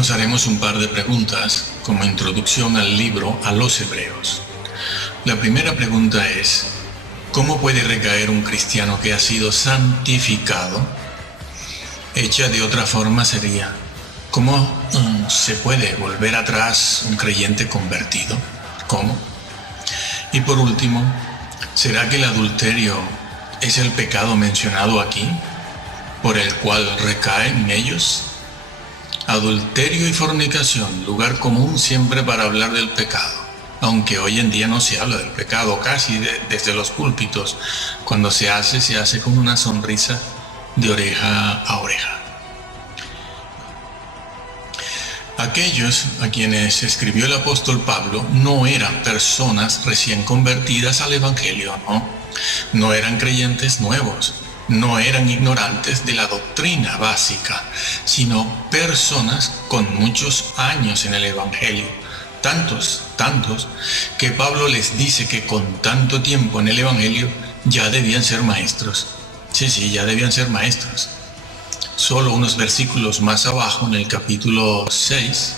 Nos haremos un par de preguntas como introducción al libro a los Hebreos. La primera pregunta es: ¿cómo puede recaer un cristiano que ha sido santificado? Hecha de otra forma sería: ¿cómo se puede volver atrás un creyente convertido? ¿Cómo? Y por último, ¿será que el adulterio es el pecado mencionado aquí, por el cual recaen ellos? Adulterio y fornicación, lugar común siempre para hablar del pecado, aunque hoy en día no se habla del pecado casi desde los púlpitos. Cuando se hace con una sonrisa de oreja a oreja. Aquellos a quienes escribió el apóstol Pablo no eran personas recién convertidas al Evangelio, no eran creyentes nuevos, no eran ignorantes de la doctrina básica, sino personas con muchos años en el Evangelio, tantos, que Pablo les dice que con tanto tiempo en el Evangelio ya debían ser maestros. Sí, ya debían ser maestros. Solo unos versículos más abajo, en el capítulo 6,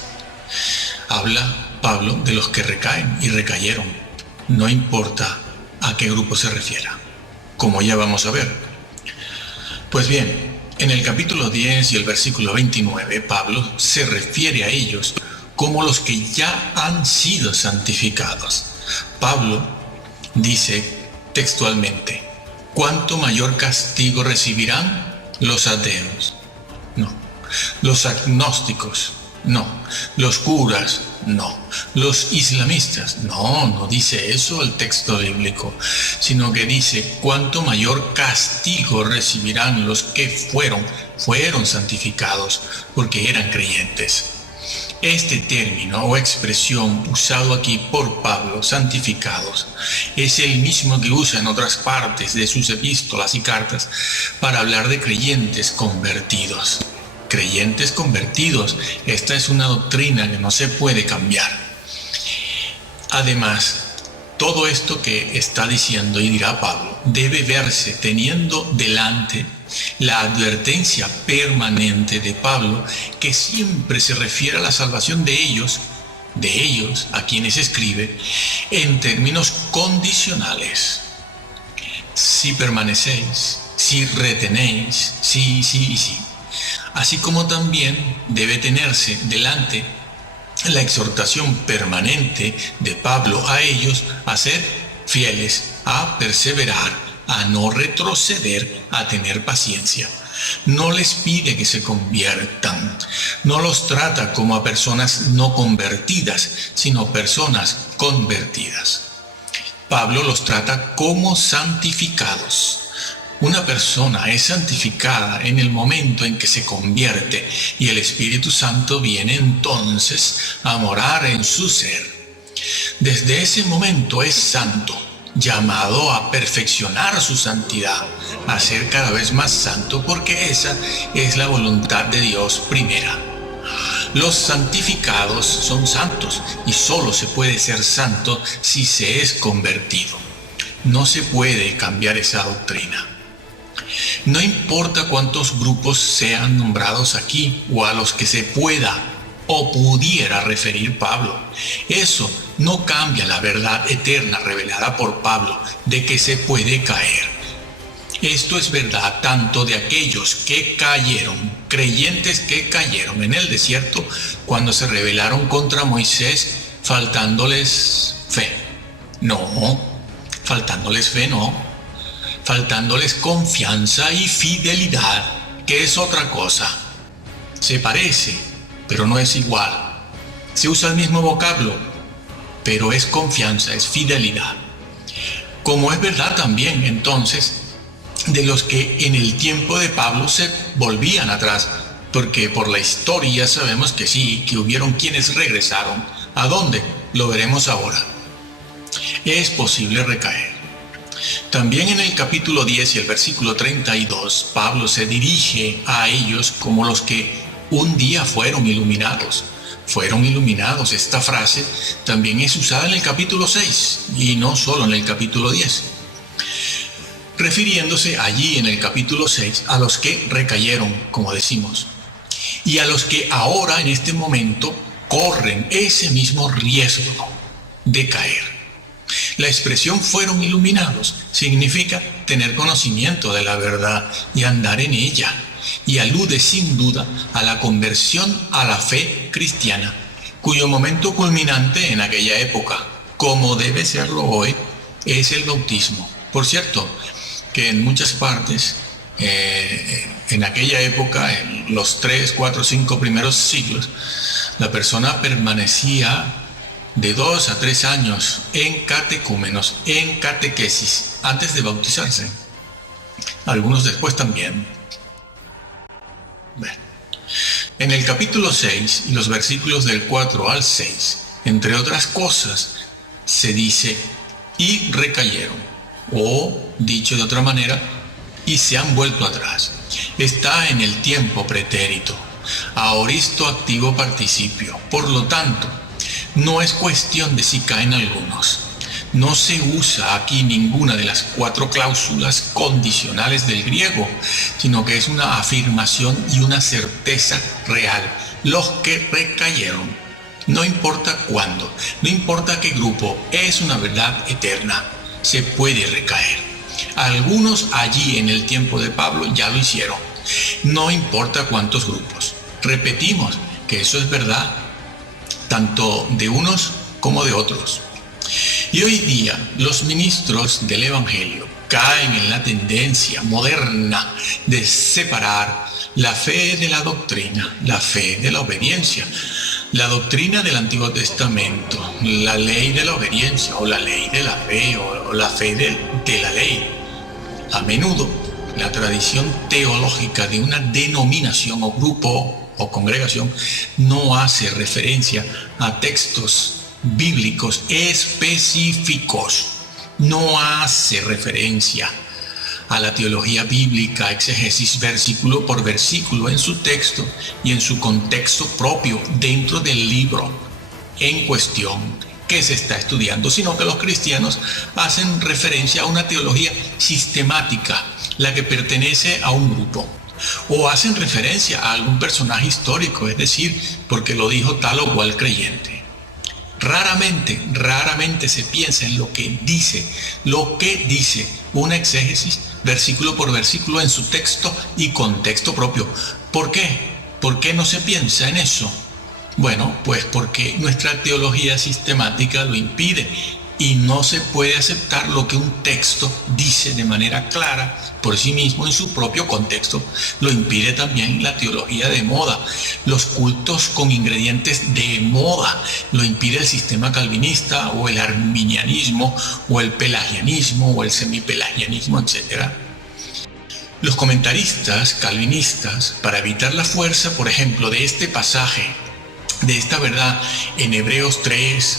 habla Pablo de los que recaen y recayeron. No importa a qué grupo se refiera, como ya vamos a ver. Pues bien, en el capítulo 10 y el versículo 29, Pablo se refiere a ellos como los que ya han sido santificados. Pablo dice textualmente: ¿cuánto mayor castigo recibirán los ateos? No. Los agnósticos, no. Los curas, no. Los islamistas, no dice eso el texto bíblico, sino que dice: cuánto mayor castigo recibirán los que fueron santificados porque eran creyentes. Este término o expresión usado aquí por Pablo, santificados, es el mismo que usa en otras partes de sus epístolas y cartas para hablar de creyentes convertidos. Creyentes convertidos, esta es una doctrina que no se puede cambiar. Además, todo esto que está diciendo y dirá Pablo debe verse teniendo delante la advertencia permanente de Pablo, que siempre se refiere a la salvación de ellos a quienes escribe, en términos condicionales. Si permanecéis, si retenéis, sí. Así como también debe tenerse delante la exhortación permanente de Pablo a ellos a ser fieles, a perseverar, a no retroceder, a tener paciencia. No les pide que se conviertan, no los trata como a personas no convertidas, sino personas convertidas. Pablo los trata como santificados. Una persona es santificada en el momento en que se convierte y el Espíritu Santo viene entonces a morar en su ser. Desde ese momento es santo, llamado a perfeccionar su santidad, a ser cada vez más santo, porque esa es la voluntad de Dios primera. Los santificados son santos y solo se puede ser santo si se es convertido. No se puede cambiar esa doctrina. No importa cuántos grupos sean nombrados aquí o a los que se pueda o pudiera referir Pablo, eso no cambia la verdad eterna revelada por Pablo de que se puede caer. Esto es verdad tanto de aquellos que cayeron, creyentes que cayeron en el desierto cuando se rebelaron contra Moisés, faltándoles fe. Faltándoles confianza y fidelidad, que es otra cosa. Se parece, pero no es igual. Se usa el mismo vocablo, pero es confianza, es fidelidad. Como es verdad también, entonces, de los que en el tiempo de Pablo se volvían atrás, porque por la historia sabemos que sí, que hubieron quienes regresaron. ¿A dónde? Lo veremos ahora. Es posible recaer. También en el capítulo 10 y el versículo 32, Pablo se dirige a ellos como los que un día fueron iluminados. Esta frase también es usada en el capítulo 6 y no solo en el capítulo 10. Refiriéndose allí en el capítulo 6 a los que recayeron, como decimos. y a los que ahora en este momento corren ese mismo riesgo de caer. La expresión fueron iluminados significa tener conocimiento de la verdad y andar en ella, y alude sin duda a la conversión a la fe cristiana, cuyo momento culminante en aquella época, como debe serlo hoy, es el bautismo. Por cierto, que en muchas partes, en aquella época, en los 3, 4, 5 primeros siglos, la persona permanecía de 2 a 3 años en catecúmenos, en catequesis, antes de bautizarse. Algunos después también. Bueno. En el capítulo 6 y los versículos del 4 al 6, entre otras cosas, se dice, y recayeron, o, dicho de otra manera, y se han vuelto atrás. Está en el tiempo pretérito, aoristo activo participio. Por lo tanto, no es cuestión de si caen algunos. No se usa aquí ninguna de las 4 cláusulas condicionales del griego, sino que es una afirmación y una certeza real. Los que recayeron, no importa cuándo, no importa qué grupo, es una verdad eterna. Se puede recaer. Algunos allí en el tiempo de Pablo ya lo hicieron. No importa cuántos grupos. Repetimos que eso es verdad, tanto de unos como de otros. Y hoy día los ministros del Evangelio caen en la tendencia moderna de separar la fe de la doctrina, la fe de la obediencia, la doctrina del Antiguo Testamento, la ley de la obediencia o la ley de la fe o la fe de la ley. A menudo la tradición teológica de una denominación o grupo o congregación no hace referencia a textos bíblicos específicos, no hace referencia a la teología bíblica, exégesis versículo por versículo en su texto y en su contexto propio dentro del libro en cuestión que se está estudiando, sino que los cristianos hacen referencia a una teología sistemática, la que pertenece a un grupo, o hacen referencia a algún personaje histórico, es decir, porque lo dijo tal o cual creyente. Raramente se piensa en lo que dice una exégesis versículo por versículo en su texto y contexto propio. ¿Por qué? ¿Por qué no se piensa en eso? Bueno, pues porque nuestra teología sistemática lo impide y no se puede aceptar lo que un texto dice de manera clara por sí mismo en su propio contexto. Lo impide también la teología de moda, los cultos con ingredientes de moda, lo impide el sistema calvinista o el arminianismo o el pelagianismo o el semipelagianismo, etc. Los comentaristas calvinistas, para evitar la fuerza, por ejemplo, de este pasaje, de esta verdad en Hebreos 3,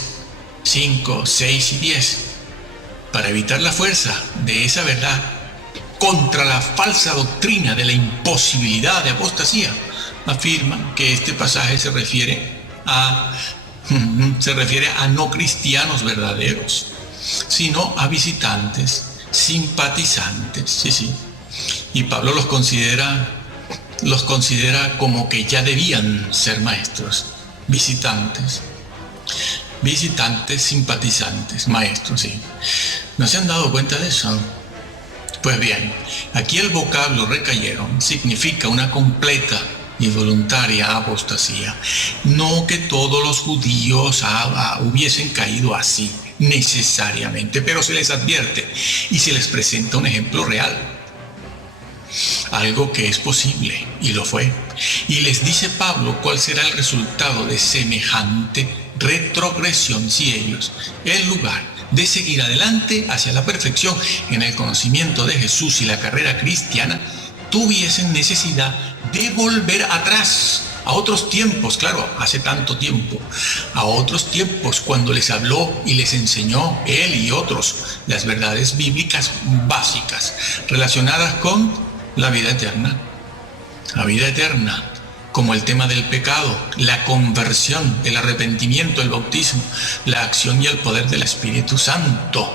5, 6 y 10, para evitar la fuerza de esa verdad contra la falsa doctrina de la imposibilidad de apostasía, afirman que este pasaje se refiere a no cristianos verdaderos, sino a visitantes, simpatizantes, sí. Y Pablo los considera como que ya debían ser maestros, visitantes, simpatizantes, maestros, sí. ¿No se han dado cuenta de eso? Pues bien, aquí el vocablo recayeron significa una completa y voluntaria apostasía. No que todos los judíos hubiesen caído así, necesariamente, pero se les advierte y se les presenta un ejemplo real. Algo que es posible, y lo fue. Y les dice Pablo cuál será el resultado de semejante retrogresión si ellos, en lugar de seguir adelante hacia la perfección en el conocimiento de Jesús y la carrera cristiana, tuviesen necesidad de volver atrás a otros tiempos, claro, hace tanto tiempo, a otros tiempos cuando les habló y les enseñó él y otros las verdades bíblicas básicas relacionadas con la vida eterna. La vida eterna, como el tema del pecado, la conversión, el arrepentimiento, el bautismo, la acción y el poder del Espíritu Santo,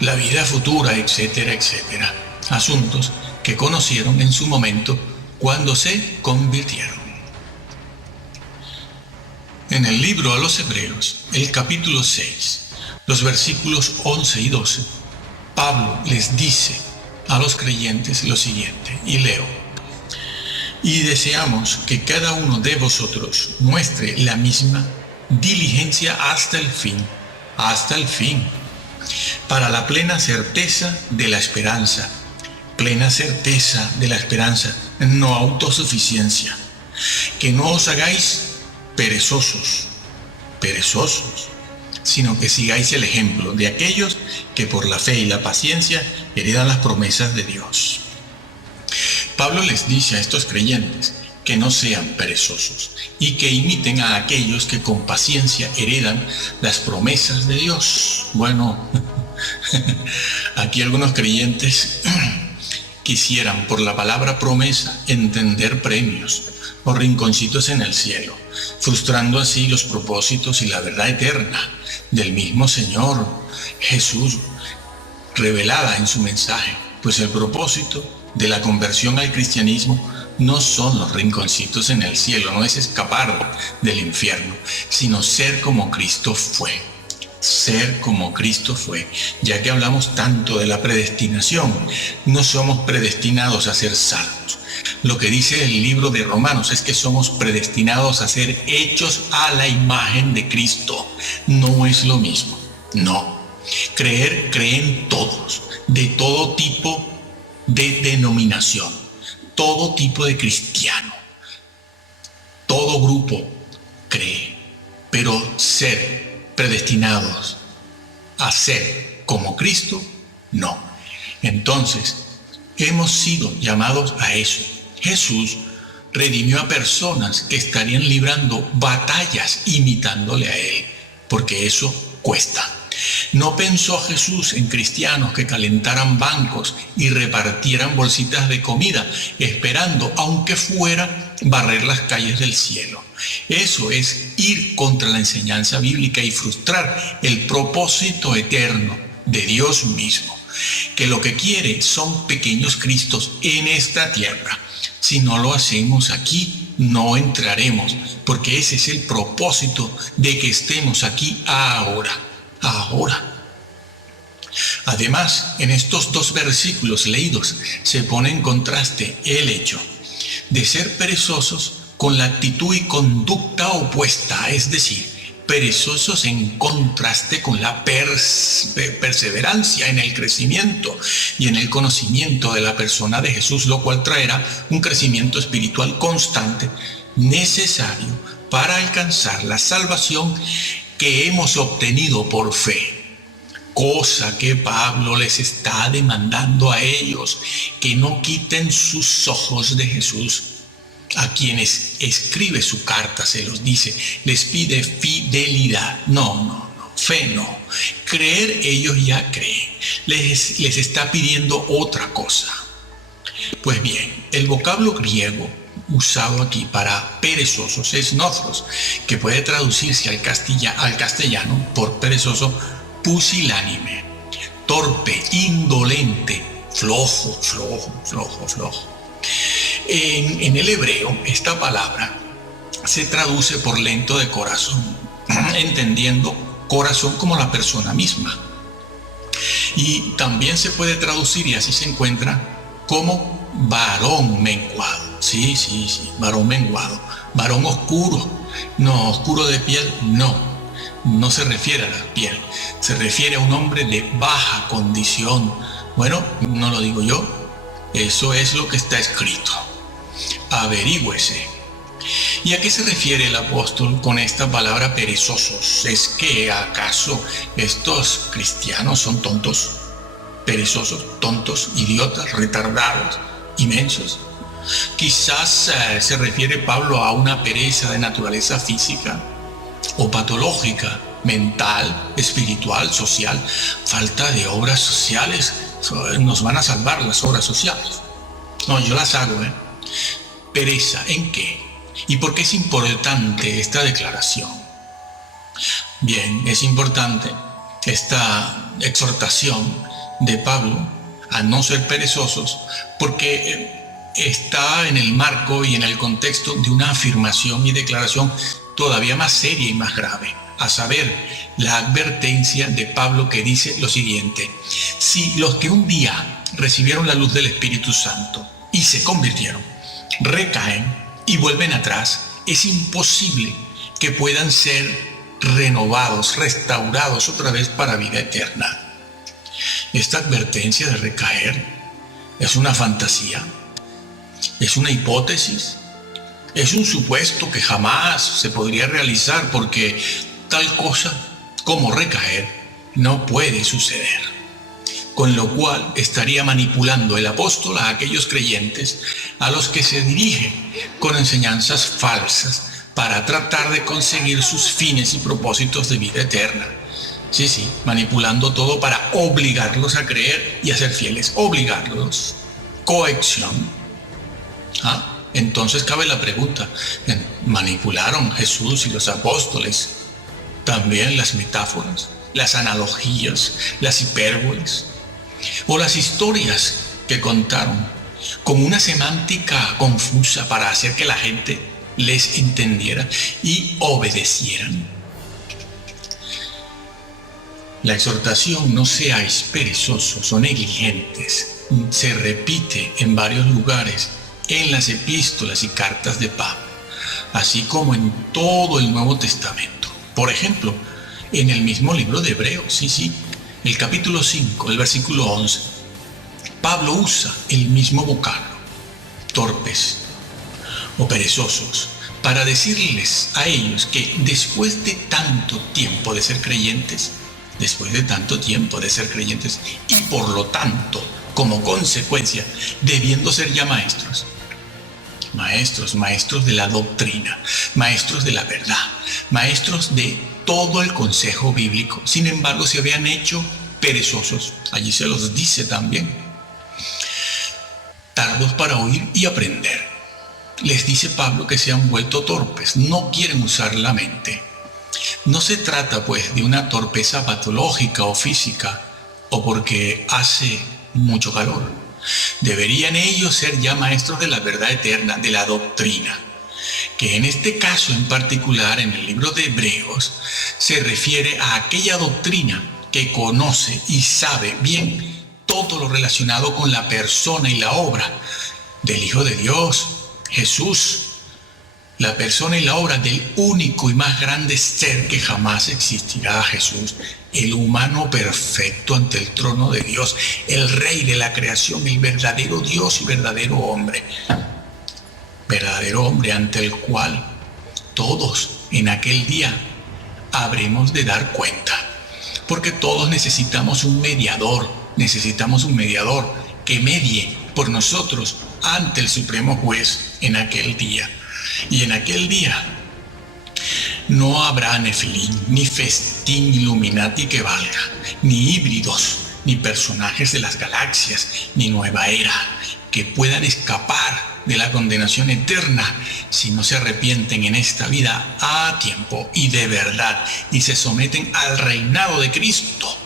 la vida futura, etcétera, etcétera. Asuntos que conocieron en su momento cuando se convirtieron. En el libro a los Hebreos, el capítulo 6, los versículos 11 y 12, Pablo les dice a los creyentes lo siguiente, y leo: y deseamos que cada uno de vosotros muestre la misma diligencia hasta el fin, para la plena certeza de la esperanza, no autosuficiencia, que no os hagáis perezosos, sino que sigáis el ejemplo de aquellos que por la fe y la paciencia heredan las promesas de Dios. Pablo les dice a estos creyentes que no sean perezosos y que imiten a aquellos que con paciencia heredan las promesas de Dios. Bueno, aquí algunos creyentes quisieran por la palabra promesa entender premios o rinconcitos en el cielo, frustrando así los propósitos y la verdad eterna del mismo Señor Jesús revelada en su mensaje, pues el propósito de la conversión al cristianismo no son los rinconcitos en el cielo, no es escapar del infierno, sino ser como Cristo fue. Ser como Cristo fue. Ya que hablamos tanto de la predestinación, no somos predestinados a ser salvos. Lo que dice el libro de Romanos es que somos predestinados a ser hechos a la imagen de Cristo. No es lo mismo, no. Creen todos, de todo tipo de denominación, todo tipo de cristiano, todo grupo cree, pero ser predestinados a ser como Cristo, no. Entonces, hemos sido llamados a eso. Jesús redimió a personas que estarían librando batallas imitándole a Él, porque eso cuesta. No pensó Jesús en cristianos que calentaran bancos y repartieran bolsitas de comida, esperando, aunque fuera, barrer las calles del cielo. Eso es ir contra la enseñanza bíblica y frustrar el propósito eterno de Dios mismo, que lo que quiere son pequeños Cristos en esta tierra. Si no lo hacemos aquí, no entraremos, porque ese es el propósito de que estemos aquí ahora. Además, en estos dos versículos leídos se pone en contraste el hecho de ser perezosos con la actitud y conducta opuesta, es decir, perezosos en contraste con la perseverancia en el crecimiento y en el conocimiento de la persona de Jesús, lo cual traerá un crecimiento espiritual constante necesario para alcanzar la salvación que hemos obtenido por fe, cosa que Pablo les está demandando a ellos, que no quiten sus ojos de Jesús. A quienes escribe su carta se los dice, les pide fidelidad, no, fe no, creer ellos ya creen, les está pidiendo otra cosa. Pues bien, el vocablo griego usado aquí para perezosos es nothros, que puede traducirse al castellano por perezoso pusilánime, torpe, indolente, flojo. En el hebreo, esta palabra se traduce por lento de corazón, entendiendo corazón como la persona misma. Y también se puede traducir, y así se encuentra, como varón menguado. Sí, varón menguado, varón oscuro. No, oscuro de piel, no se refiere a la piel, se refiere a un hombre de baja condición. Bueno, no lo digo yo, eso es lo que está escrito. Averígüese. ¿Y a qué se refiere el apóstol con esta palabra perezosos? ¿Es que acaso estos cristianos son tontos? Perezosos, tontos, idiotas, retardados, inmensos. Quizás se refiere Pablo a una pereza de naturaleza física o patológica, mental, espiritual, social, falta de obras sociales. Nos van a salvar las obras sociales. No, yo las hago, Pereza, ¿en qué? ¿Y por qué es importante esta declaración? Bien, es importante esta exhortación de Pablo a no ser perezosos porque está en el marco y en el contexto de una afirmación y declaración todavía más seria y más grave, a saber, la advertencia de Pablo que dice lo siguiente: si los que un día recibieron la luz del Espíritu Santo y se convirtieron, recaen y vuelven atrás, es imposible que puedan ser renovados, restaurados otra vez para vida eterna. Esta advertencia de recaer es una fantasía, es una hipótesis, es un supuesto que jamás se podría realizar, porque tal cosa como recaer no puede suceder. Con lo cual estaría manipulando el apóstol a aquellos creyentes a los que se dirige con enseñanzas falsas para tratar de conseguir sus fines y propósitos de vida eterna. Sí, manipulando todo para obligarlos a creer y a ser fieles. Obligarlos. Coacción. Entonces cabe la pregunta: ¿manipularon Jesús y los apóstoles también las metáforas, las analogías, las hipérboles o las historias que contaron con una semántica confusa para hacer que la gente les entendiera y obedecieran? La exhortación: no seáis perezosos o negligentes, se repite en varios lugares en las epístolas y cartas de Pablo, así como en todo el Nuevo Testamento. Por ejemplo, en el mismo libro de Hebreos, el capítulo 5, el versículo 11, Pablo usa el mismo vocablo, torpes o perezosos, para decirles a ellos que después de tanto tiempo de ser creyentes, y por lo tanto, como consecuencia, debiendo ser ya maestros de la doctrina, maestros de la verdad, maestros de todo el consejo bíblico, sin embargo se habían hecho perezosos. Allí se los dice también: tardos para oír y aprender. Les dice Pablo que se han vuelto torpes, no quieren usar la mente. No se trata pues de una torpeza patológica o física, o porque hace mucho calor. Deberían ellos ser ya maestros de la verdad eterna, de la doctrina, que en este caso en particular, en el libro de Hebreos, se refiere a aquella doctrina que conoce y sabe bien todo lo relacionado con la persona y la obra del Hijo de Dios, Jesús, la persona y la obra del único y más grande ser que jamás existirá, Jesús, el humano perfecto ante el trono de Dios, el Rey de la creación, el verdadero Dios y verdadero hombre ante el cual todos en aquel día habremos de dar cuenta, porque todos necesitamos un mediador que medie por nosotros ante el Supremo Juez en aquel día. Y en aquel día no habrá Nefilim, ni festín Illuminati que valga, ni híbridos, ni personajes de las galaxias, ni nueva era, que puedan escapar de la condenación eterna si no se arrepienten en esta vida a tiempo y de verdad, y se someten al reinado de Cristo.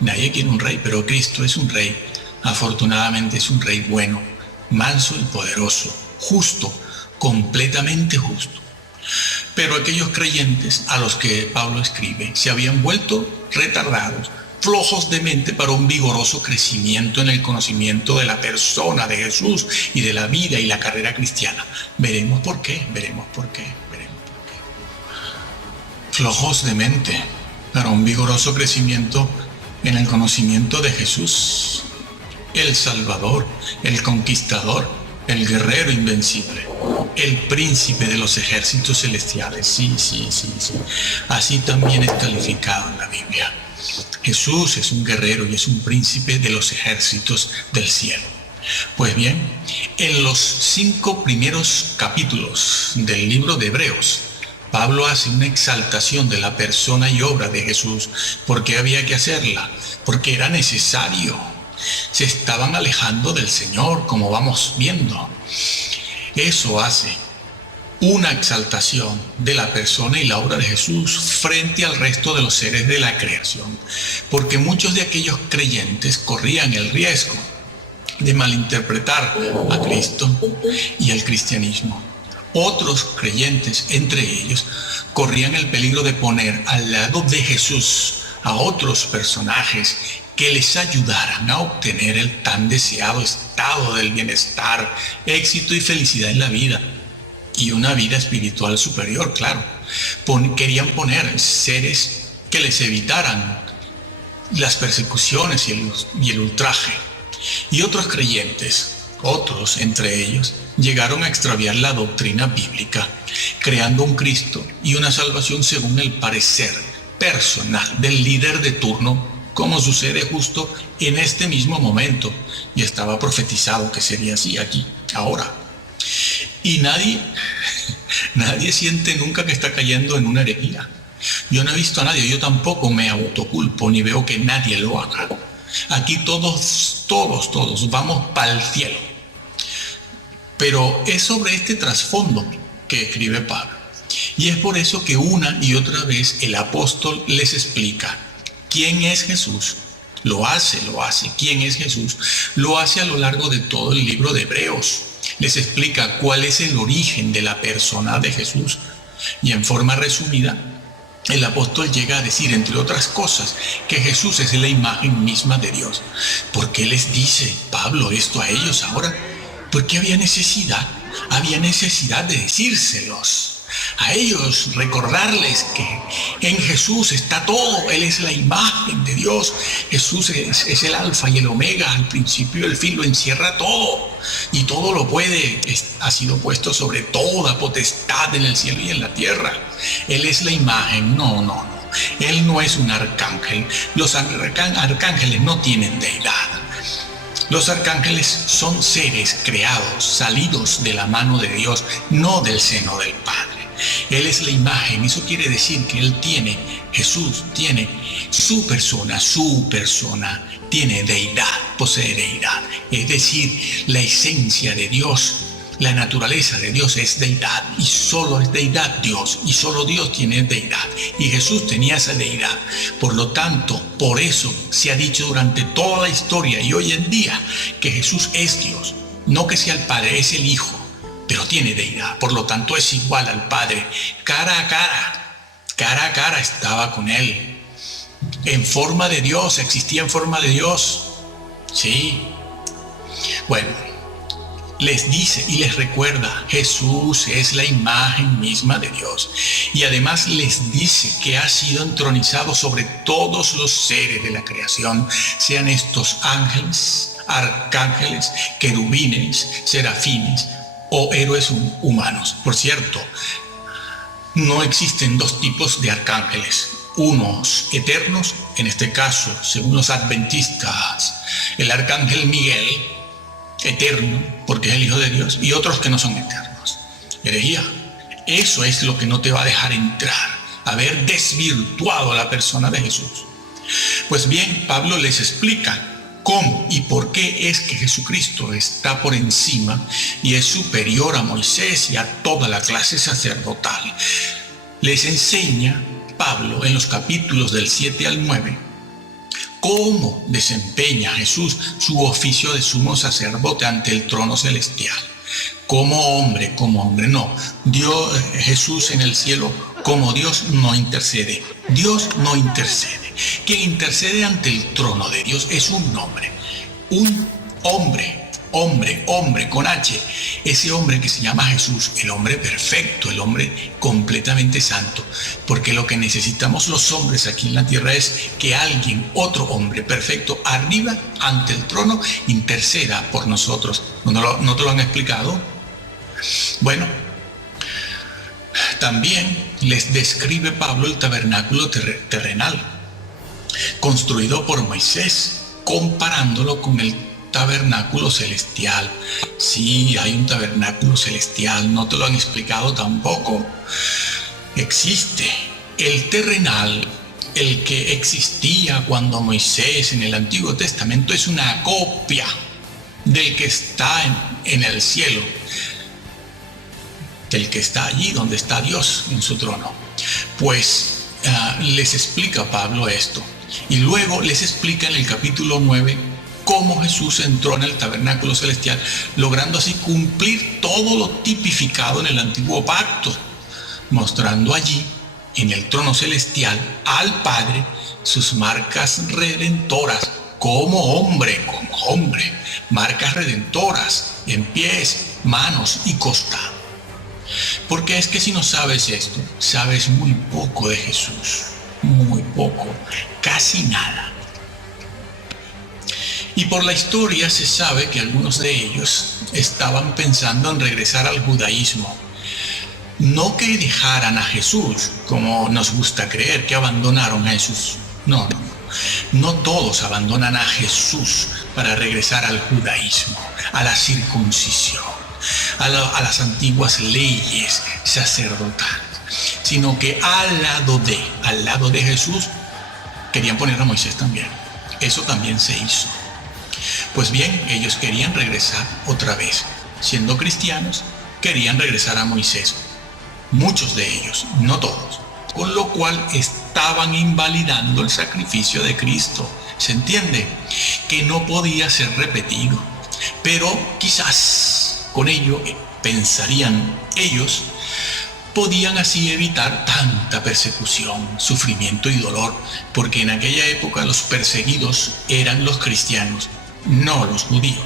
Nadie quiere un rey, pero Cristo es un rey. Afortunadamente es un rey bueno, manso y poderoso, justo, completamente justo. Pero aquellos creyentes a los que Pablo escribe se habían vuelto retardados, flojos de mente para un vigoroso crecimiento en el conocimiento de la persona de Jesús y de la vida y la carrera cristiana. Veremos por qué. Flojos de mente para un vigoroso crecimiento en el conocimiento de Jesús, el Salvador, el Conquistador, el guerrero invencible, el príncipe de los ejércitos celestiales. Sí. Así también es calificado en la Biblia. Jesús es un guerrero y es un príncipe de los ejércitos del cielo. Pues bien, en los 5 primeros capítulos del libro de Hebreos, Pablo hace una exaltación de la persona y obra de Jesús. ¿Por qué había que hacerla? Porque era necesario. Se estaban alejando del Señor, como vamos viendo. Eso hace una exaltación de la persona y la obra de Jesús frente al resto de los seres de la creación, porque muchos de aquellos creyentes corrían el riesgo de malinterpretar a Cristo y el cristianismo, Otros creyentes, entre ellos, corrían el peligro de poner al lado de Jesús a otros personajes que les ayudaran a obtener el tan deseado estado del bienestar, éxito y felicidad en la vida, y una vida espiritual superior, claro. Querían poner seres que les evitaran las persecuciones y el ultraje. Y otros creyentes, otros entre ellos, llegaron a extraviar la doctrina bíblica, creando un Cristo y una salvación según el parecer personal del líder de turno, como sucede justo en este mismo momento, y estaba profetizado que sería así aquí, ahora. Y nadie siente nunca que está cayendo en una herejía. Yo no he visto a nadie, yo tampoco me autoculpo, ni veo que nadie lo haga. Aquí todos vamos para el cielo. Pero es sobre este trasfondo que escribe Pablo. Y es por eso que una y otra vez el apóstol les explica quién es Jesús. Lo hace. ¿Quién es Jesús? Lo hace a lo largo de todo el libro de Hebreos. Les explica cuál es el origen de la persona de Jesús. Y en forma resumida, el apóstol llega a decir, entre otras cosas, que Jesús es la imagen misma de Dios. ¿Por qué les dice Pablo esto a ellos ahora? Porque había necesidad de decírselos. A ellos recordarles que en Jesús está todo. Él es la imagen de Dios. Jesús es el alfa y el omega, al principio y el fin, lo encierra todo. Y todo lo puede. Ha sido puesto sobre toda potestad en el cielo y en la tierra. Él es la imagen. No. Él no es un arcángel. Los arcángeles no tienen deidad. Los arcángeles son seres creados, salidos de la mano de Dios, no del seno del Padre. Él es la imagen. Eso quiere decir que Jesús tiene su persona, tiene deidad, posee deidad. Es decir, la esencia de Dios, la naturaleza de Dios es deidad, y solo es deidad Dios, y solo Dios tiene deidad. Y Jesús tenía esa deidad. Por lo tanto, por eso se ha dicho durante toda la historia y hoy en día que Jesús es Dios. No que sea el Padre, es el Hijo, pero tiene deidad. Por lo tanto, es igual al Padre. Cara a cara estaba con Él. En forma de Dios, existía en forma de Dios. Sí. Bueno, les dice y les recuerda, Jesús es la imagen misma de Dios. Y además les dice que ha sido entronizado sobre todos los seres de la creación, sean estos ángeles, arcángeles, querubines, serafines o héroes humanos. Por cierto, no existen dos tipos de arcángeles. Unos eternos, en este caso, según los adventistas, el arcángel Miguel, eterno, porque es el Hijo de Dios, y otros que no son eternos. Herejía. Eso es lo que no te va a dejar entrar, haber desvirtuado la persona de Jesús. Pues bien, Pablo les explica cómo y por qué es que Jesucristo está por encima y es superior a Moisés y a toda la clase sacerdotal. Les enseña Pablo en los capítulos del 7 al 9 cómo desempeña Jesús su oficio de sumo sacerdote ante el trono celestial. Como hombre no. Jesús en el cielo como Dios no intercede. Dios no intercede. Quien intercede ante el trono de Dios es un hombre con H, ese hombre que se llama Jesús, el hombre perfecto, el hombre completamente santo, porque lo que necesitamos los hombres aquí en la tierra es que alguien, otro hombre perfecto, arriba ante el trono, interceda por nosotros. ¿No te lo han explicado? Bueno, también les describe Pablo el tabernáculo terrenal, construido por Moisés, comparándolo con el tabernáculo celestial. Sí, hay un tabernáculo celestial, no te lo han explicado tampoco. Existe. El terrenal, el que existía cuando Moisés en el Antiguo Testamento, es una copia del que está en el cielo, del que está allí donde está Dios en su trono. Pues les explica Pablo esto. Y luego les explica en el capítulo 9 cómo Jesús entró en el tabernáculo celestial, logrando así cumplir todo lo tipificado en el antiguo pacto, mostrando allí, en el trono celestial, al Padre sus marcas redentoras, como hombre, marcas redentoras en pies, manos y costado. Porque es que si no sabes esto, sabes muy poco de Jesús, muy poco, casi nada. Y por la historia se sabe que algunos de ellos estaban pensando en regresar al judaísmo. No que dejaran a Jesús, como nos gusta creer, que abandonaron a Jesús. No. No todos abandonan a Jesús para regresar al judaísmo, a la circuncisión, a las antiguas leyes sacerdotales, sino que al lado de Jesús querían poner a Moisés también. Eso también se hizo. Pues bien, ellos querían regresar otra vez. Siendo cristianos, querían regresar a Moisés. Muchos de ellos, no todos. Con lo cual estaban invalidando el sacrificio de Cristo. ¿Se entiende? Que no podía ser repetido. Pero quizás con ello, pensarían ellos, podían así evitar tanta persecución, sufrimiento y dolor, porque en aquella época los perseguidos eran los cristianos, no los judíos.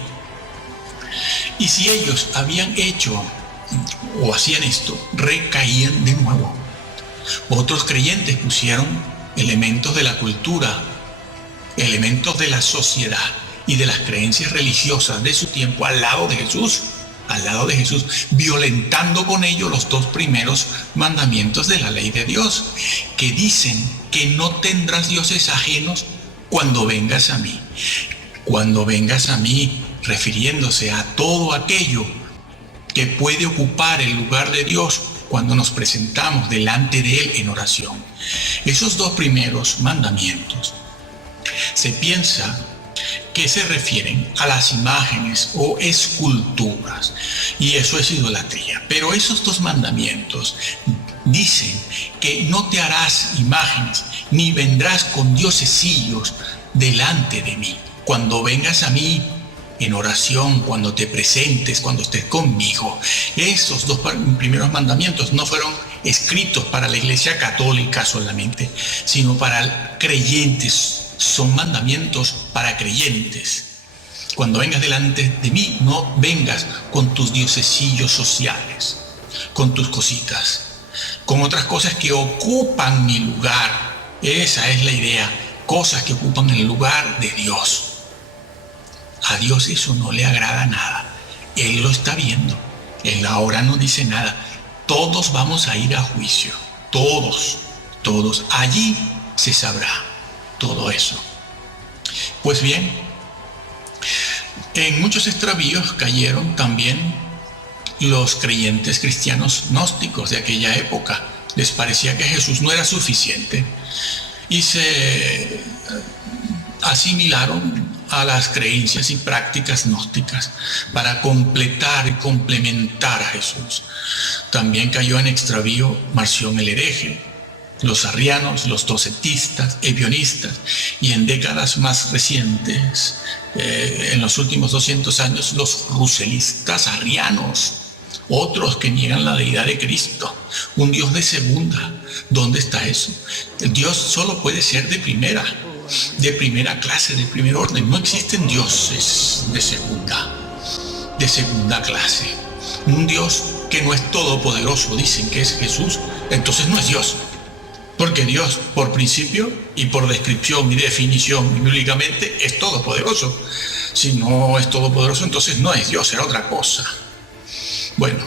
Y si ellos habían hecho o hacían esto, recaían de nuevo. Otros creyentes pusieron elementos de la cultura, elementos de la sociedad y de las creencias religiosas de su tiempo al lado de Jesús, violentando con ello los dos primeros mandamientos de la ley de Dios, que dicen que no tendrás dioses ajenos cuando vengas a mí. Cuando vengas a mí, refiriéndose a todo aquello que puede ocupar el lugar de Dios cuando nos presentamos delante de Él en oración. Esos dos primeros mandamientos se piensa que se refieren a las imágenes o esculturas, y eso es idolatría. Pero esos dos mandamientos dicen que no te harás imágenes, ni vendrás con diosesillos delante de mí. Cuando vengas a mí en oración, cuando te presentes, cuando estés conmigo. Esos dos primeros mandamientos no fueron escritos para la Iglesia Católica solamente, sino para creyentes. Son mandamientos para creyentes. Cuando vengas delante de mí, no vengas con tus diosesillos sociales, con tus cositas, con otras cosas que ocupan mi lugar. Esa es la idea, cosas que ocupan el lugar de Dios. A Dios eso no le agrada nada. Él lo está viendo. Él ahora no dice nada. Todos vamos a ir a juicio. Todos. Allí se sabrá todo eso. Pues bien, en muchos extravíos cayeron también los creyentes cristianos gnósticos de aquella época. Les parecía que Jesús no era suficiente y se asimilaron a las creencias y prácticas gnósticas para completar y complementar a Jesús. También cayó en extravío Marción el hereje, los arrianos, los docetistas, ebionistas, y en décadas más recientes, en los últimos 200 años, los ruselistas arrianos, otros que niegan la deidad de Cristo, un Dios de segunda. ¿Dónde está eso? El Dios solo puede ser de primera clase, de primer orden. No existen dioses de segunda clase. Un Dios que no es todopoderoso, dicen que es Jesús, entonces no es Dios. Porque Dios, por principio y por descripción y definición bíblicamente, es todopoderoso. Si no es todopoderoso, entonces no es Dios, era otra cosa. Bueno,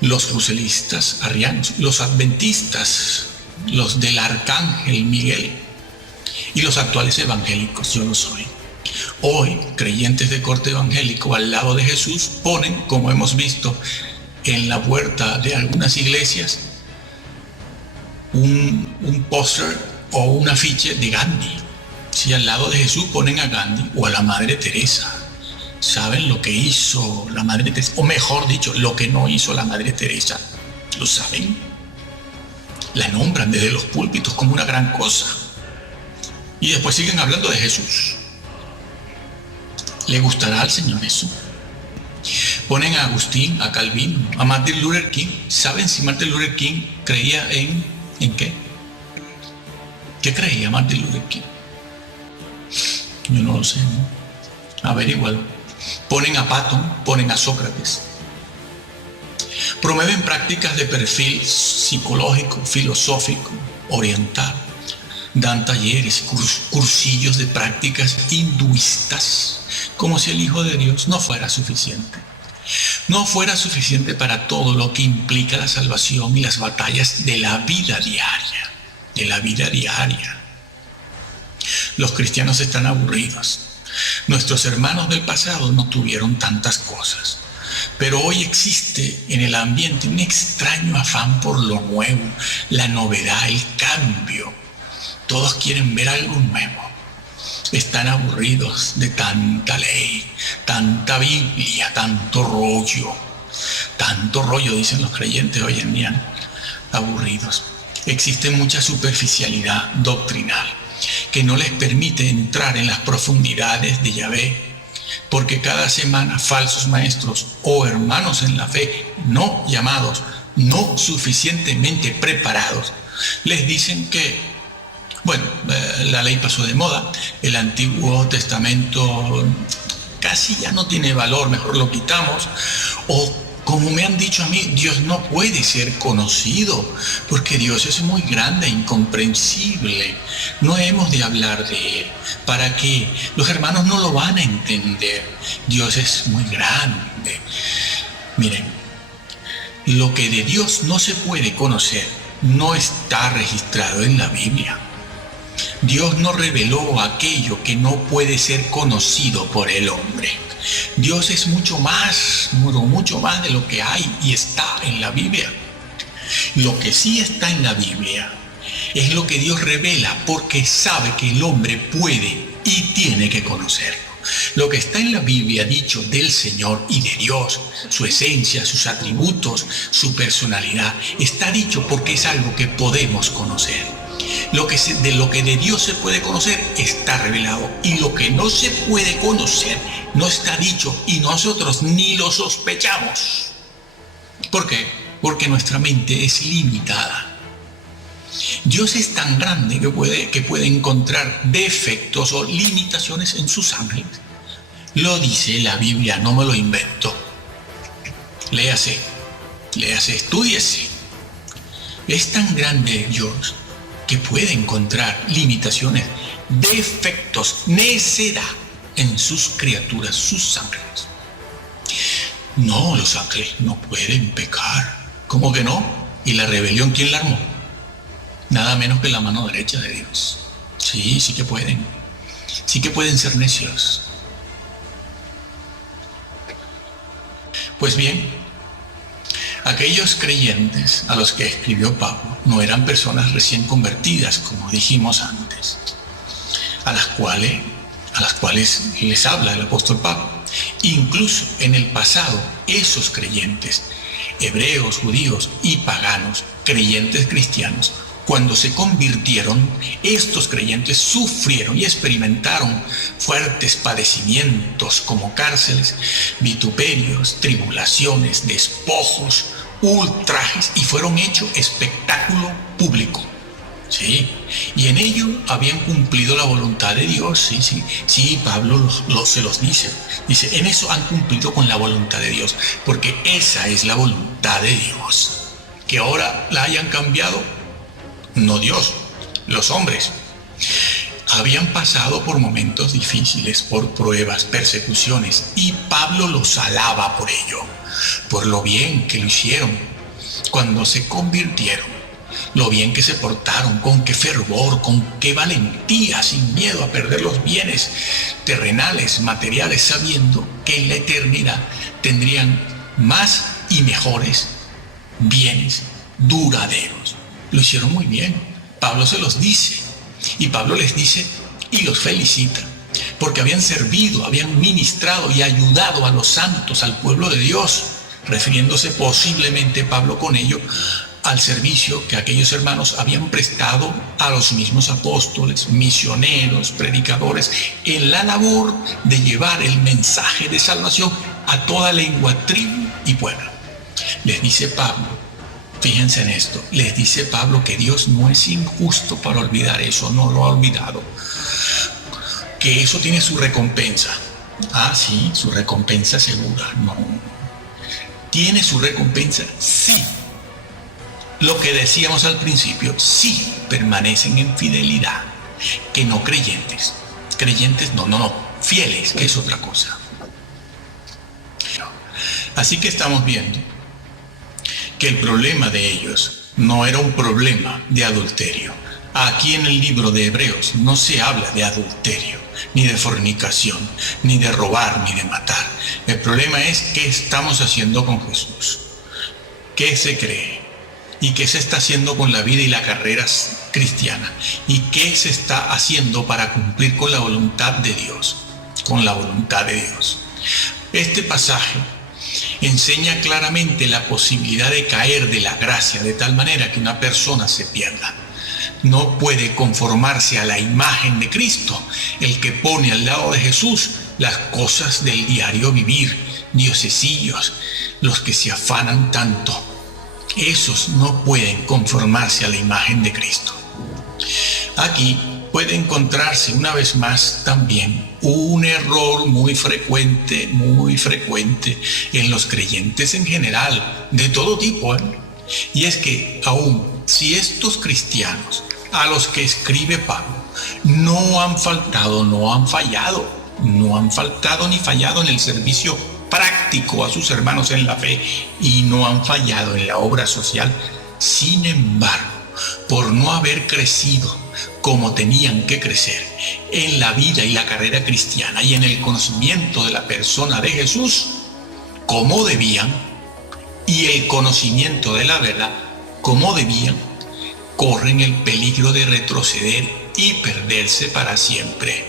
los ruselistas arrianos, los adventistas, los del arcángel Miguel y los actuales evangélicos, yo lo soy. Hoy, creyentes de corte evangélico al lado de Jesús ponen, como hemos visto en la puerta de algunas iglesias, un póster o un afiche de Gandhi. Si al lado de Jesús ponen a Gandhi o a la Madre Teresa, ¿saben lo que hizo la Madre Teresa? O mejor dicho, lo que no hizo la Madre Teresa. ¿Lo saben? La nombran desde los púlpitos como una gran cosa. Y después siguen hablando de Jesús. ¿Le gustará al Señor eso? Ponen a Agustín, a Calvino, a Martin Luther King. ¿Saben si Martin Luther King creía en qué? ¿Qué creía Martin Luther King? Yo no lo sé, ¿no? Averígualo. Ponen a Platón, ponen a Sócrates. Promueven prácticas de perfil psicológico, filosófico, oriental. Dan talleres, cursillos de prácticas hinduistas, como si el Hijo de Dios no fuera suficiente. No fuera suficiente para todo lo que implica la salvación y las batallas de la vida diaria. De la vida diaria. Los cristianos están aburridos. Nuestros hermanos del pasado no tuvieron tantas cosas. Pero hoy existe en el ambiente un extraño afán por lo nuevo, la novedad, el cambio. Todos quieren ver algo nuevo. Están aburridos de tanta ley, tanta Biblia, tanto rollo. Tanto rollo, dicen los creyentes hoy en día. Aburridos. Existe mucha superficialidad doctrinal que no les permite entrar en las profundidades de Yahvé, porque cada semana falsos maestros o hermanos en la fe no llamados, no suficientemente preparados, les dicen que, bueno, la ley pasó de moda, el Antiguo Testamento casi ya no tiene valor, mejor lo quitamos, o como me han dicho a mí, Dios no puede ser conocido, porque Dios es muy grande, incomprensible. No hemos de hablar de Él. ¿Para qué? Los hermanos no lo van a entender. Dios es muy grande. Miren, lo que de Dios no se puede conocer no está registrado en la Biblia. Dios no reveló aquello que no puede ser conocido por el hombre. Dios es mucho más de lo que hay y está en la Biblia. Lo que sí está en la Biblia es lo que Dios revela porque sabe que el hombre puede y tiene que conocerlo. Lo que está en la Biblia dicho del Señor y de Dios, su esencia, sus atributos, su personalidad, está dicho porque es algo que podemos conocer. Lo que de Dios se puede conocer está revelado, y lo que no se puede conocer no está dicho, y nosotros ni lo sospechamos. ¿Por qué? Porque nuestra mente es limitada. Dios es tan grande que puede encontrar defectos o limitaciones en sus ángeles. Lo dice la Biblia, no me lo invento. Léase, estúdiese. Es tan grande Dios que puede encontrar limitaciones, defectos, necedad en sus criaturas, sus ángeles. No, los ángeles no pueden pecar. ¿Cómo que no? ¿Y la rebelión quién la armó? Nada menos que la mano derecha de Dios. Sí, sí que pueden. Sí que pueden ser necios. Pues bien, aquellos creyentes a los que escribió Pablo no eran personas recién convertidas, como dijimos antes, a las cuales les habla el apóstol Pablo. Incluso en el pasado, esos creyentes, hebreos, judíos y paganos, creyentes cristianos, cuando se convirtieron, estos creyentes sufrieron y experimentaron fuertes padecimientos como cárceles, vituperios, tribulaciones, despojos, ultrajes, y fueron hechos espectáculo público. Sí, y en ello habían cumplido la voluntad de Dios. Sí, Pablo se los dice. Dice, en eso han cumplido con la voluntad de Dios, porque esa es la voluntad de Dios. Que ahora la hayan cambiado, no Dios, los hombres. Habían pasado por momentos difíciles, por pruebas, persecuciones, y Pablo los alaba por ello, por lo bien que lo hicieron cuando se convirtieron, lo bien que se portaron, con qué fervor, con qué valentía, sin miedo a perder los bienes terrenales, materiales, sabiendo que en la eternidad tendrían más y mejores bienes duraderos. Lo hicieron muy bien. Pablo se los dice, y Pablo les dice y los felicita, porque habían servido, habían ministrado y ayudado a los santos, al pueblo de Dios, refiriéndose posiblemente Pablo con ello al servicio que aquellos hermanos habían prestado a los mismos apóstoles, misioneros, predicadores, en la labor de llevar el mensaje de salvación a toda lengua, tribu y pueblo. Les dice Pablo, fíjense en esto, les dice Pablo que Dios no es injusto para olvidar eso, no lo ha olvidado, que eso tiene su recompensa. Ah, sí, su recompensa segura, no. ¿Tiene su recompensa? Sí. Lo que decíamos al principio, sí permanecen en fidelidad, que no creyentes. Creyentes no, fieles, que es otra cosa. Así que estamos viendo que el problema de ellos no era un problema de adulterio. Aquí en el libro de Hebreos no se habla de adulterio, ni de fornicación, ni de robar, ni de matar. El problema es qué estamos haciendo con Jesús, qué se cree y qué se está haciendo con la vida y la carrera cristiana y qué se está haciendo para cumplir con la voluntad de Dios, con la voluntad de Dios. Este pasaje enseña claramente la posibilidad de caer de la gracia de tal manera que una persona se pierda. No puede conformarse a la imagen de Cristo, el que pone al lado de Jesús las cosas del diario vivir, diocesillos, los que se afanan tanto. Esos no pueden conformarse a la imagen de Cristo. Aquí puede encontrarse una vez más también un error muy frecuente en los creyentes en general, de todo tipo, y es que aún si estos cristianos a los que escribe Pablo no han faltado ni fallado en el servicio práctico a sus hermanos en la fe y no han fallado en la obra social, sin embargo, por no haber crecido como tenían que crecer en la vida y la carrera cristiana y en el conocimiento de la persona de Jesús como debían, y el conocimiento de la verdad como debían, corren el peligro de retroceder y perderse para siempre.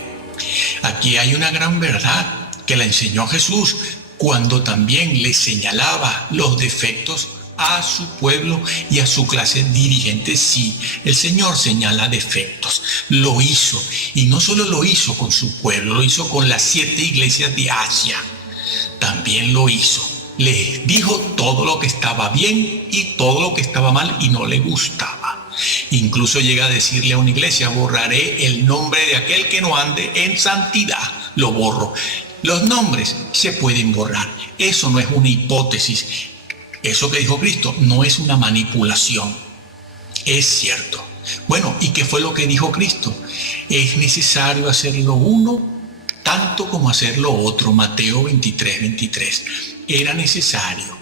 Aquí hay una gran verdad que la enseñó Jesús cuando también le señalaba los defectos a su pueblo y a su clase dirigente. Sí, el Señor señala defectos, lo hizo, y no solo lo hizo con su pueblo, lo hizo con las 7 iglesias de Asia, también lo hizo. Les dijo todo lo que estaba bien y todo lo que estaba mal y no le gustaba. Incluso llega a decirle a una iglesia: borraré el nombre de aquel que no ande en santidad, lo borro. Los nombres se pueden borrar, eso no es una hipótesis. Eso que dijo Cristo no es una manipulación, es cierto. Bueno, ¿y qué fue lo que dijo Cristo? Es necesario hacer lo uno tanto como hacer lo otro. Mateo 23:23. Era necesario,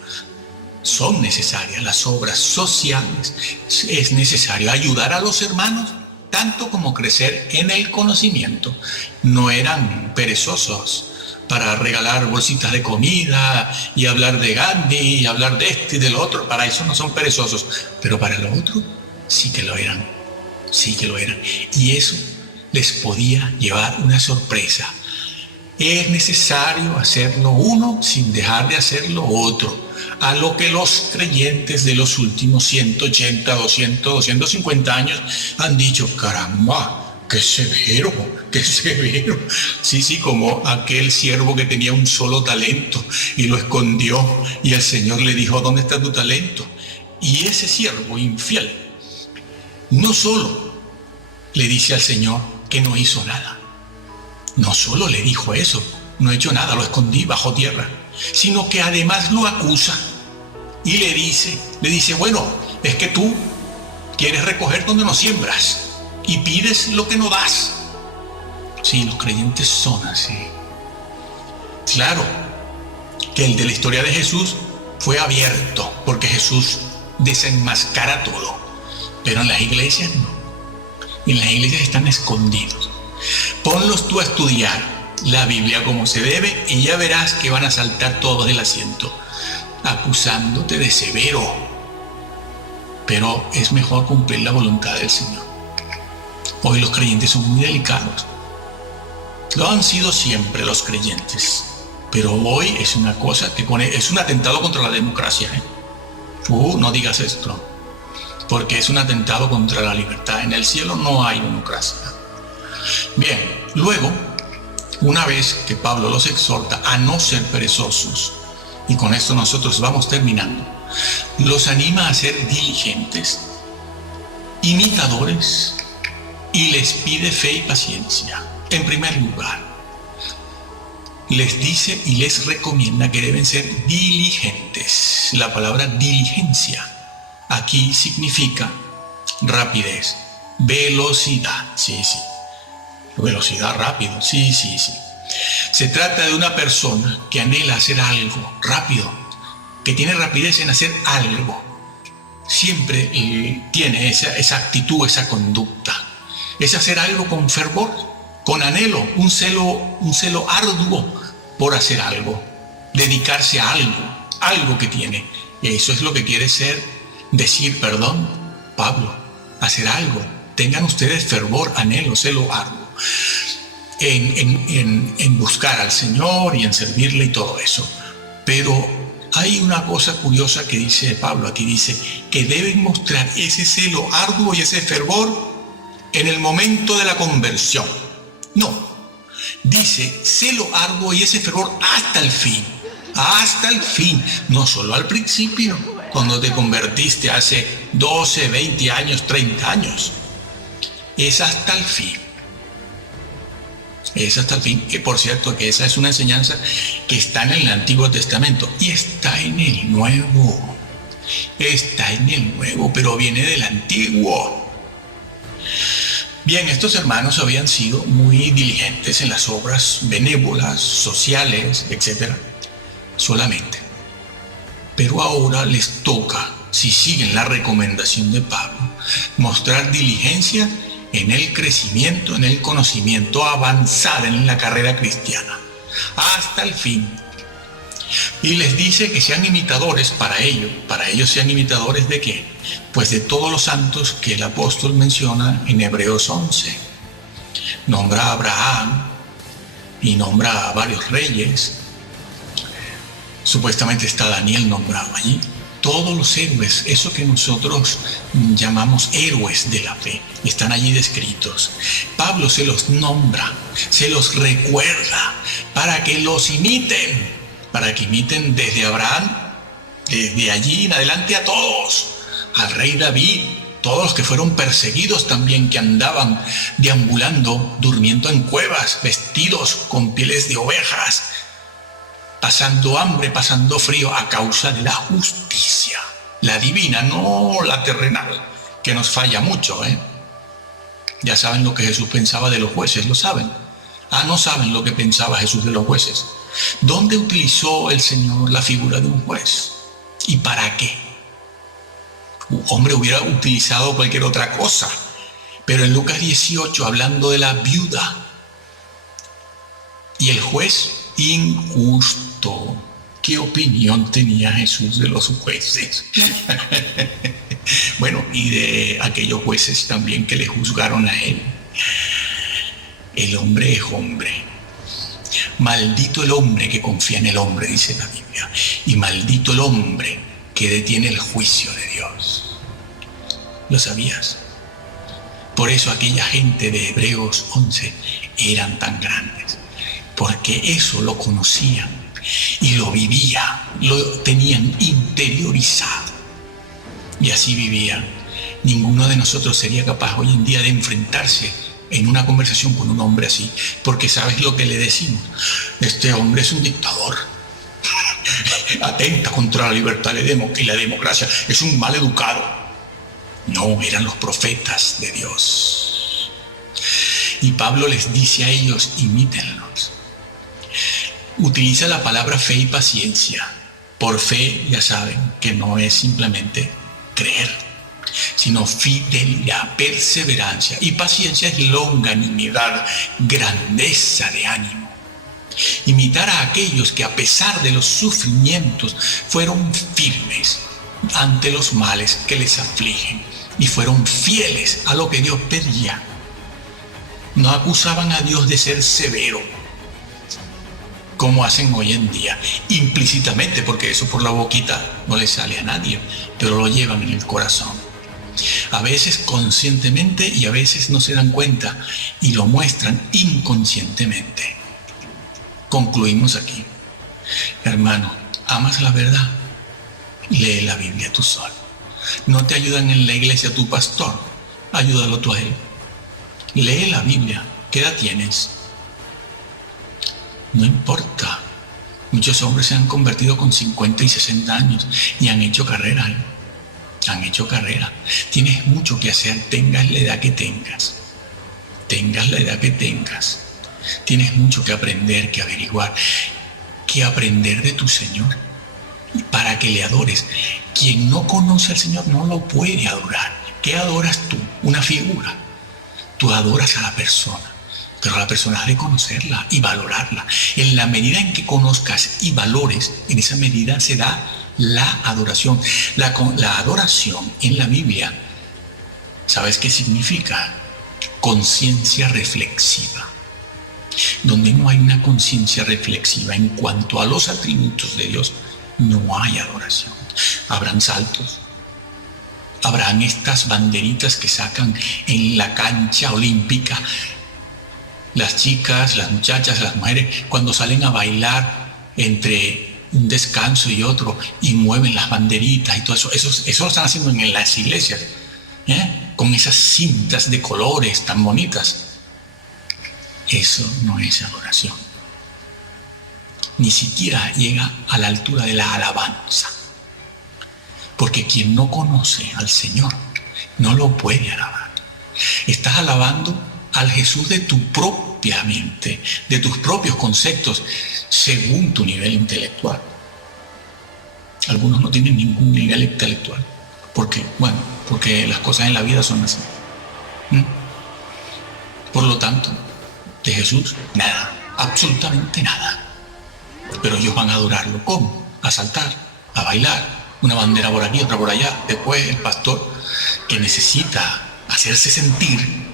son necesarias las obras sociales, es necesario ayudar a los hermanos tanto como crecer en el conocimiento. No eran perezosos para regalar bolsitas de comida y hablar de Gandhi y hablar de este y del otro. Para eso no son perezosos, pero para lo otro sí que lo eran, y eso les podía llevar una sorpresa. Es necesario hacer lo uno sin dejar de hacer lo otro, a lo que los creyentes de los últimos 180, 200, 250 años han dicho: caramba, ¡qué severo! ¡Qué severo! Sí, como aquel siervo que tenía un solo talento y lo escondió, y el Señor le dijo: ¿dónde está tu talento? Y ese siervo infiel no solo le dice al Señor que no hizo nada, no solo le dijo eso, no he hecho nada, lo escondí bajo tierra, sino que además lo acusa y le dice: bueno, es que tú quieres recoger donde no siembras y pides lo que no das. Sí, los creyentes son así. Claro que el de la historia de Jesús fue abierto, porque Jesús desenmascara todo, pero en las iglesias no. En las iglesias están escondidos. Ponlos tú a estudiar la Biblia como se debe y ya verás que van a saltar todos del asiento, acusándote de severo. Pero es mejor cumplir la voluntad del Señor. Hoy los creyentes son muy delicados. Lo han sido siempre los creyentes, pero hoy es una cosa que es un atentado contra la democracia. No digas esto. porque es un atentado contra la libertad. En el cielo no hay democracia. Bien, luego, una vez que Pablo los exhorta a no ser perezosos, y con esto nosotros vamos terminando, los anima a ser diligentes, imitadores, y les pide fe y paciencia. En primer lugar, les dice y les recomienda que deben ser diligentes. La palabra diligencia aquí significa rapidez, velocidad. Sí. Velocidad, rápido. Sí. Se trata de una persona que anhela hacer algo rápido, que tiene rapidez en hacer algo. Siempre tiene esa actitud, esa conducta. Es hacer algo con fervor, con anhelo, un celo arduo por hacer algo, dedicarse a algo que tiene. Eso es lo que quiere decir Pablo, hacer algo. Tengan ustedes fervor, anhelo, celo arduo en buscar al Señor y en servirle y todo eso. Pero hay una cosa curiosa que dice Pablo aquí, dice que deben mostrar ese celo arduo y ese fervor en el momento de la conversión. No, dice celo arduo y ese fervor hasta el fin, no solo al principio, cuando te convertiste hace 12, 20 años, 30 años. Es hasta el fin. Que por cierto, que esa es una enseñanza que está en el Antiguo Testamento y está en el Nuevo. Pero viene del Antiguo. Bien, estos hermanos habían sido muy diligentes en las obras benévolas, sociales, etc. solamente. Pero ahora les toca, si siguen la recomendación de Pablo, mostrar diligencia en el crecimiento, en el conocimiento, avanzar en la carrera cristiana, hasta el fin. Y les dice que sean imitadores para ellos sean imitadores ¿de qué? Pues de todos los santos que el apóstol menciona en Hebreos 11. Nombra a Abraham y nombra a varios reyes. Supuestamente está Daniel nombrado allí. Todos los héroes, eso que nosotros llamamos héroes de la fe, están allí descritos. Pablo se los nombra, se los recuerda para que los imiten, desde Abraham, desde allí en adelante a todos, al rey David, todos los que fueron perseguidos también, que andaban deambulando, durmiendo en cuevas, vestidos con pieles de ovejas, pasando hambre, pasando frío a causa de la justicia, la divina, no la terrenal, que nos falla mucho, Ya saben lo que Jesús pensaba de los jueces, ¿lo saben? No saben lo que pensaba Jesús de los jueces. ¿Dónde utilizó el Señor la figura de un juez? ¿Y para qué? Un hombre hubiera utilizado cualquier otra cosa, pero en Lucas 18, hablando de la viuda y el juez injusto, ¿qué opinión tenía Jesús de los jueces? Bueno, y de aquellos jueces también que le juzgaron a él. El hombre es hombre. Maldito el hombre que confía en el hombre, dice la Biblia, y maldito el hombre que detiene el juicio de Dios. ¿Lo sabías? Por eso aquella gente de Hebreos 11 eran tan grandes, porque eso lo conocían y lo vivían, lo tenían interiorizado y así vivían. Ninguno de nosotros sería capaz hoy en día de enfrentarse en una conversación con un hombre así, porque ¿sabes lo que le decimos? Este hombre es un dictador, atenta contra la libertad y la democracia, es un mal educado. No, eran los profetas de Dios. Y Pablo les dice a ellos, imítenlos. Utiliza la palabra fe y paciencia. Por fe, ya saben, que no es simplemente creer, sino fidelidad, perseverancia. Y paciencia es longanimidad, grandeza de ánimo. Imitar a aquellos que a pesar de los sufrimientos fueron firmes ante los males que les afligen y fueron fieles a lo que Dios pedía. No acusaban a Dios de ser severo, como hacen hoy en día, implícitamente, porque eso por la boquita no le sale a nadie, pero lo llevan en el corazón. a veces conscientemente y a veces no se dan cuenta y lo muestran inconscientemente. Concluimos aquí. Hermano, ¿amas la verdad? Lee la Biblia tú solo. No te ayudan en la iglesia tu pastor, ayúdalo tú a él. Lee la Biblia. ¿Qué edad tienes? No importa. Muchos hombres se han convertido con 50 y 60 años y han hecho carrera. Han hecho carrera. Tienes mucho que hacer, tengas la edad que tengas. Tengas la edad que tengas. Tienes mucho que aprender, que averiguar, que aprender de tu Señor para que le adores. Quien no conoce al Señor no lo puede adorar. ¿Qué adoras tú? Una figura. Tú adoras a la persona. Pero la persona has de conocerla y valorarla. En la medida en que conozcas y valores, en esa medida se da la adoración. La adoración en la Biblia, ¿sabes qué significa? Conciencia reflexiva. Donde no hay una conciencia reflexiva en cuanto a los atributos de Dios, no hay adoración. Habrán saltos. Habrán estas banderitas que sacan en la cancha olímpica. Las chicas, las muchachas, las mujeres, cuando salen a bailar entre un descanso y otro y mueven las banderitas y todo eso, eso lo están haciendo en las iglesias, con esas cintas de colores tan bonitas. Eso no es adoración. Ni siquiera llega a la altura de la alabanza. Porque quien no conoce al Señor no lo puede alabar. Estás alabando al Jesús de tu propia mente, de tus propios conceptos, según tu nivel intelectual. Algunos no tienen ningún nivel intelectual. ¿Por qué? Bueno, porque las cosas en la vida son así. Por lo tanto, de Jesús, nada, absolutamente nada. Pero ellos van a adorarlo. ¿Cómo? A saltar, a bailar, una bandera por aquí, otra por allá. Después el pastor, que necesita hacerse sentir,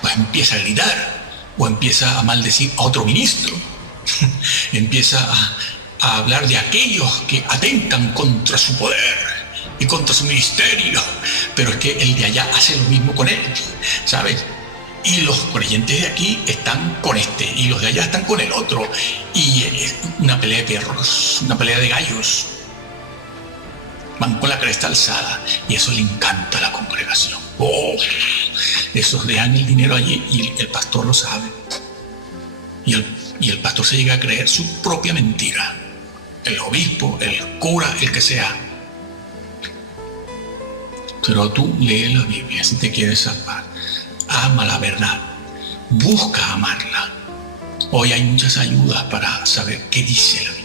pues empieza a gritar o empieza a maldecir a otro ministro. Empieza a hablar de aquellos que atentan contra su poder y contra su ministerio. Pero es que el de allá hace lo mismo con él, ¿sabes? Y los creyentes de aquí están con este y los de allá están con el otro. Y es una pelea de perros, una pelea de gallos. Van con la cresta alzada y eso le encanta a la congregación. Oh, esos dejan el dinero allí y el pastor lo sabe. Y el pastor se llega a creer su propia mentira. El obispo, el cura, el que sea. Pero tú lee la Biblia si te quieres salvar. Ama la verdad. Busca amarla. Hoy hay muchas ayudas para saber qué dice la Biblia.